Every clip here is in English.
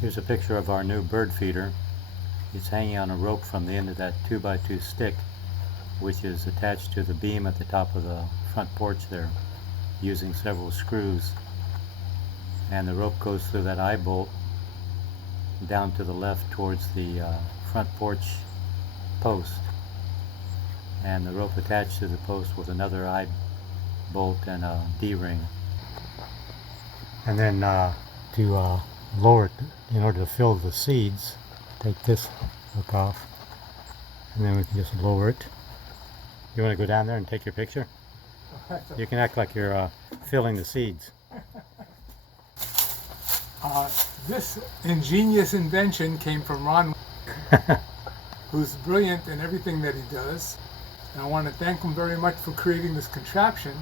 Here's a picture of our new bird feeder. It's hanging on a rope from the end of that 2x2 stick, which is attached to the beam at the top of the front porch there, using several screws. And the rope goes through that eye bolt down to the left towards the front porch post. And the rope attached to the post with another eye bolt and a D-ring. And then to lower it, in order to fill the seeds, take this hook off, and then we can just lower it. You want to go down there and take your picture? You can act like you're filling the seeds. This ingenious invention came from Ron, who's brilliant in everything that he does. And I want to thank him very much for creating this contraption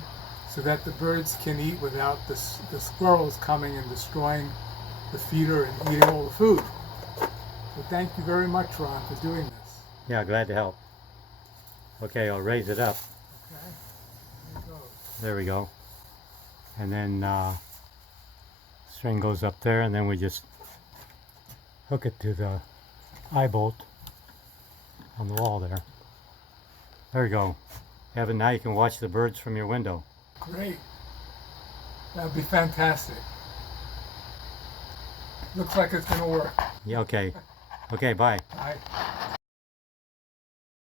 so that the birds can eat without the squirrels coming and destroying the feeder and eating all the food. So thank you very much, Ron, for doing this. Yeah, glad to help. Okay, I'll raise it up. Okay, there it goes. There we go. And then string goes up there, and then we just hook it to the eye bolt on the wall there. There you go. Evan, now you can watch the birds from your window. Great. That would be fantastic. Looks like it's going to work. Yeah, okay. Okay, bye. Bye.